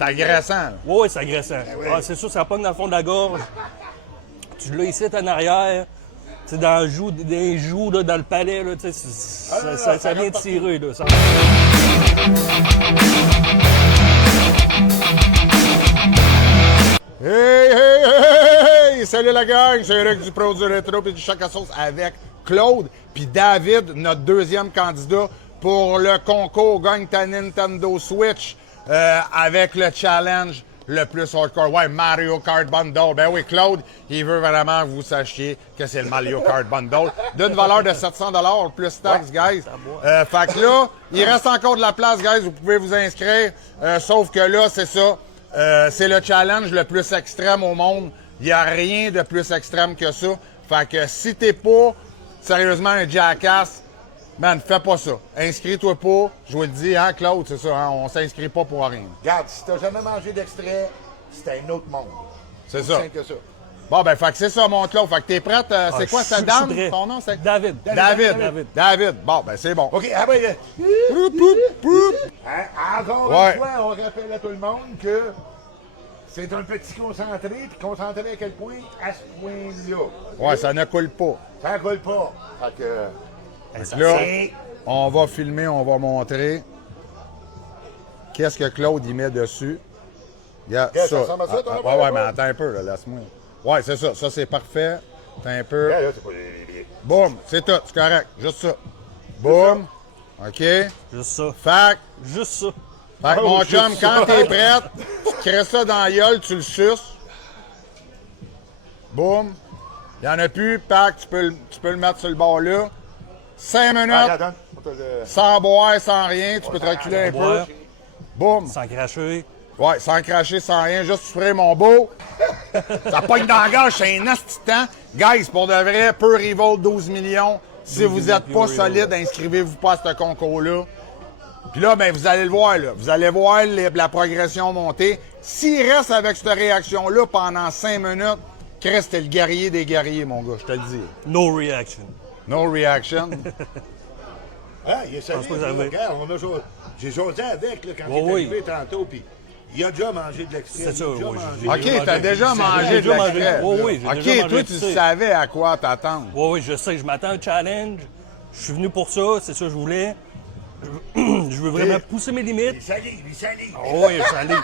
C'est agressant. Oui, c'est agressant. Ah, c'est sûr, ça pogne dans le fond de la gorge. Tu l'as ici en arrière. Tu sais, dans les joues, là, dans le palais, là, tu sais, ça vient tirer. Là, ça... Hey, hey, hey, hey! Salut la gang, c'est Eric du Pro du Rétro et du Choc à Sauce avec Claude puis David, notre deuxième candidat pour le concours Gagne ta Nintendo Switch avec le challenge le plus hardcore. Ouais, Mario Kart Bundle. Ben oui, Claude, il veut vraiment que vous sachiez que c'est le Mario Kart Bundle d'une valeur de 700$ plus taxes, guys. Fait que là, il reste encore de la place, guys. Vous pouvez vous inscrire. Sauf que là, c'est ça. C'est le challenge le plus extrême au monde. Il n'y a rien de plus extrême que ça. Fait que si t'es pas sérieusement un jackass, man, fais pas ça. Inscris-toi pas. Je vous le dis, hein, Claude, c'est ça, hein, on s'inscrit pas pour rien. Regarde, si t'as jamais mangé d'extrait, c'est un autre monde. C'est ça. Simple que ça. Bon, ben, fait que c'est ça, mon Claude. Fait que t'es prête? C'est quoi, cette dame? je suis prêt. Ton nom, c'est? David. David. Bon, ben, c'est bon. OK, ah ben, Poup, poup, poup. encore Ouais. une fois, on rappelle à tout le monde que c'est un petit concentré, puis concentré à quel point? À ce point-là. Ouais, ça ne coule pas. Ça colle pas. Fait que, Là, on va filmer, on va montrer qu'est-ce que Claude y met dessus. Il y a Yeah, ça. ça ressemble à ça, ton ouais, affaire, mais là? attends un peu, là, laisse-moi. Ouais, c'est ça. Ça, c'est parfait. Attends un peu. là, c'est pas... Boum, c'est tout, c'est correct. Juste ça. Boum. OK. Juste ça. Fac. Juste ça. Fait que Oh, mon juste chum, ça. quand t'es prête, tu crées ça dans la gueule, tu le suces. Boum. Il n'y en a plus, pack, tu peux le mettre sur le bord là. 5 minutes, Attends. On te le- sans boire, sans rien, tu peux te reculer un peu. boire. Boum. Sans cracher. Ouais, sans cracher, sans rien, juste souffrir mon beau. Ça pogne dans la gorge, c'est un asti de temps. Guys, pour de vrai, Pure Evil 12 millions. Si vous n'êtes pas solide, inscrivez-vous pas à ce concours-là. Puis là, ben, vous allez le voir, là. Vous allez voir la progression monter. S'il reste avec cette réaction-là pendant 5 minutes, Chris, t'es le guerrier des guerriers, mon gars, je te le dis. No reaction. No reaction. Ah, il est pense pas que solide, ça là, va. regarde, j'ai jasé avec là, quand Oui, il est oui. arrivé tantôt, puis il a déjà mangé de l'extrait. C'est ça, il a déjà oui. mangé. OK, t'as déjà mangé J'ai de déjà mangé. l'extrait. Oui, oui, j'ai OK, déjà mangé, toi, tu tu sais. savais à quoi t'attendre. Oui, oui, je sais. Je m'attends à un challenge. Je suis venu pour ça. C'est ça que je voulais. Je veux vraiment pousser mes Il limites. salive, il salive. Oh, oui, je suis allé.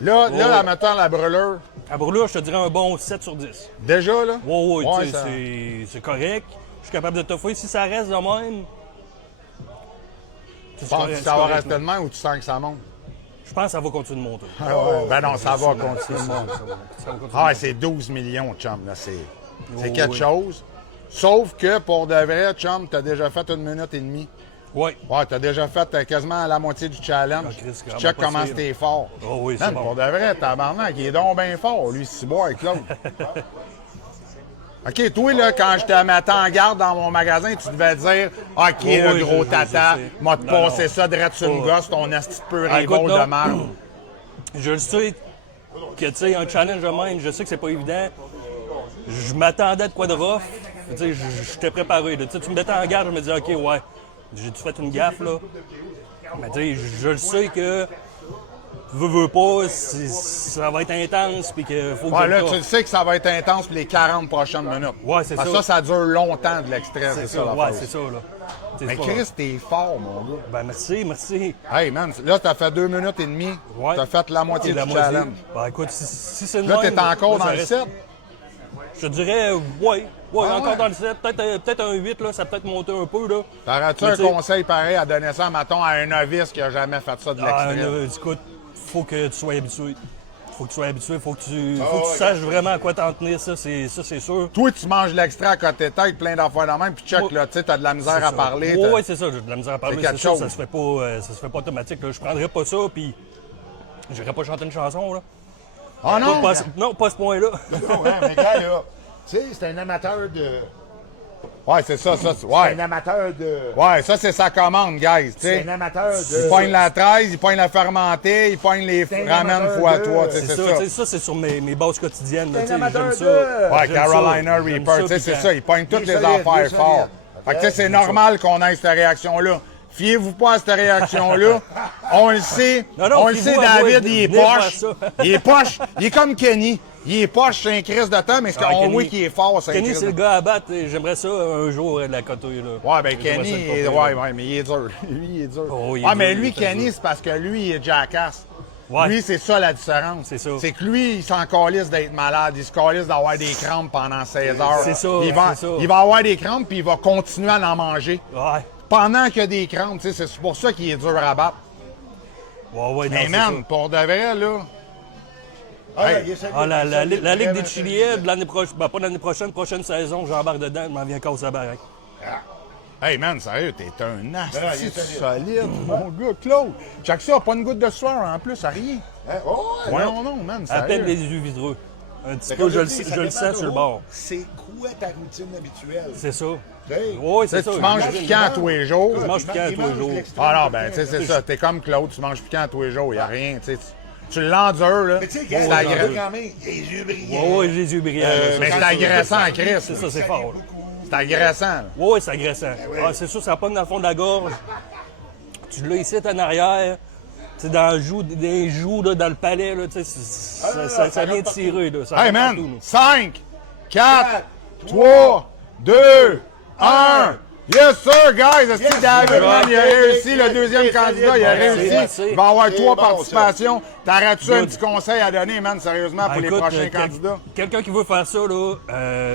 Là, en mettant la brûlure, À brûlure, je te dirais un bon 7 sur 10. déjà, là? Oui, oui, Ouais, tu sais, ça- c'est correct. Je suis capable de t'offrir. Si ça reste de même. Tu penses que ça va rester de même ou tu sens que ça monte? Je pense que ça va continuer de monter. Ah ouais. Ben non, ça va continuer. Ça va continuer. Ah, c'est 12 millions, chum, là. C'est Oh, quelque oui. chose. Sauf que, pour de vrai, chum, t'as déjà fait 1 minute et demie. Oui. Ouais, t'as déjà fait quasiment la moitié du challenge. Ah, Chris, c'est Tu quand check même pas comment pire. c'était fort. Oh oui, c'est Man, bon. pour de vrai, tabarnak, il est donc bien fort, lui, si bois avec l'autre. OK, toi, là, quand je te mettais en garde dans mon magasin, tu devais dire OK, Oui, le oui, gros je tata, sais. m'a te Non, passé non. ça direct sur une Pas. gosse, ton asti de peu Ah, écoute, rivole non. de merde. Je le sais que, tu sais, un challenge de même, je sais que c'est pas évident. Je m'attendais à de quoi de rough. Tu sais, j'étais préparé. Là. Tu sais, tu me mettais en garde, je me disais, OK, ouais, j'ai-tu fait une gaffe, là? Mais tu sais, je le sais que, veux pas, ça va être intense, puis qu'il faut que Ouais, je là, le tu le sais que ça va être intense pour les 40 prochaines minutes. Ouais, c'est Parce que ça. ça dure longtemps de l'extrait, c'est ça. ouais, l'affaire. c'est ça, là. C'est Mais pas- Chris, t'es fort, mon gars. Ben, merci, merci. Hey, man, là, t'as fait 2 minutes et demie. Ouais. T'as fait la moitié C'est la du moitié. challenge. Ben, écoute, si c'est le Là, même, t'es encore moi, dans ça le reste- 7. Je te dirais, ouais, Ah encore ouais? dans le 7. Peut-être un 8, là, ça peut être monté un peu, là. T'aurais-tu Mais un tu sais- conseil pareil à donner ça, mettons, à un novice qui a jamais fait ça de Ah, l'extrait? là, écoute, faut que tu sois habitué. Faut que tu sois habitué, faut que tu saches vraiment à quoi t'en tenir, ça, c'est sûr. Toi, tu manges l'extrait à côté tête, plein d'affaires de même, puis check, Ouais. là, tu sais, t'as de la misère à parler. t'as- Oui, c'est ça, j'ai de la misère à parler. quelque C'est sûr, chose. ça se fait pas automatique. Là. Je prendrais pas ça, puis j'irais pas chanter une chanson. Là. Ah non? Non, pas à ce point-là. Ouais, mais gars, là, tu sais, c'est un amateur de... Ouais, c'est ça, C'est ouais. un amateur de... Ouais, ça, c'est sa commande, guys, tu C'est sais. un amateur Il de... pogne la 13, il pogne la fermentée, il pogne les C'est un ramen amateur fois de- 3, tu sais, C'est c'est ça, ça. tu sais, ça c'est sur mes bases quotidiennes. là, C'est tu un sais, amateur j'aime ça. de- Ouais, J'aime Carolina ça, Reaper, tu sais, puis c'est quand- ça, il pogne toutes Il est les solide, il est affaires solide. fortes. Fait que, tu sais, c'est normal qu'on ait cette réaction-là. Fiez-vous pas à cette réaction-là. On le sait. Non, On le sait, fiez-vous à moi, David, il est venez faire poche. ça. Il est poche. Il est comme Kenny. Il est poche, c'est un crise de temps, mais Ah, on Kenny. voit qu'il est fort, c'est un Kenny, crise c'est de le gars à battre. Et j'aimerais ça un jour, la cotouille. Là. Ouais, ben J'aimerais Kenny, ça, le ouais, mais il est dur. Lui, il est dur. Oh, il est ah, mais dur, lui, il est Kenny, dur. c'est parce que lui, il est jackass. Ouais. Lui, c'est ça la différence. C'est ça. C'est que lui, il s'en calisse d'être malade. Il se calisse d'avoir des crampes pendant 16 heures. C'est ça, c'est ça. Il va avoir des crampes, puis il va continuer à en manger. Ouais. Pendant qu'il y a des crampes, tu sais, c'est pour ça qu'il est dur à battre. Ouais, non, Mais c'est man, ça. pour de vrai, là... Ah, Hey. il est solide, Ah, la solide, Ligue vraiment des Chiliens, de l'année prochaine, ben, pas l'année prochaine, prochaine saison, j'embarque dedans, je m'en viens casser la baraque. Hey man, sérieux, t'es un asti il est solide. solide, mon gars, Claude. Check ça, pas une goutte de sueur en plus, rien. Hein? Oh, ouais, Ouais, non. non, man, À peine sérieux. les yeux vitreux. Un petit Mais peu, comme je le dis, ça je le dépend sens de sur le vous. bord. C'est quoi ta routine habituelle? C'est ça. Hey. Oui, Tu sais, c'est ça. tu manges J'imagine. piquant tous les jours. Je mange piquant Il tous les mange jours. l'extrême Ah non, piquant. ben, tu sais, c'est ça. T'es comme Claude, tu manges piquant tous les jours, y a rien, tu sais. Tu l'endures, là. Mais tu sais, C'est gars, agressant. quand même, les yeux brillants. Oui, oui, j'ai les yeux brillants. là, ça, Mais c'est c'est ça. agressant, Chris. C'est ça, c'est fort. là. C'est agressant, là. Oui, oui, c'est agressant. Ah, c'est sûr, ça pogne dans le fond de la gorge. Tu l'as ici en arrière. Tu sais, dans le joue, des joues, là, dans le palais, là, tu sais, ça vient tirer, là. Ça Hey rentre man, partout, là. 5, 4, 3, 2, 1. Yes sir, guys! Est-ce que David, man, il a réussi, le deuxième candidat, il a réussi. Il va avoir 3 bon, participations. T'aurais-tu un Good. petit conseil à donner, man, sérieusement, pour Ben, les écoute, prochains quel- candidats? Quelqu'un qui veut faire ça, là,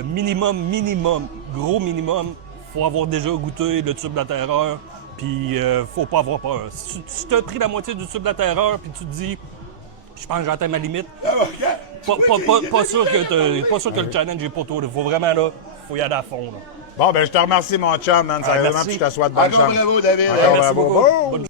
minimum, gros minimum, faut avoir déjà goûté le tube de la terreur, puis faut pas avoir peur. Si tu as pris la moitié du tube de la terreur, puis tu te dis, je pense que j'atteins ma limite, pas sûr que le challenge est pour toi. Il faut vraiment, là, faut y aller à fond. Là. Bon, ben, je te remercie, mon chum, man, sérieusement, merci. puis je te souhaite bonne Encore chance. bravo, David. Encore Merci bravo. beaucoup. Bon. Bonne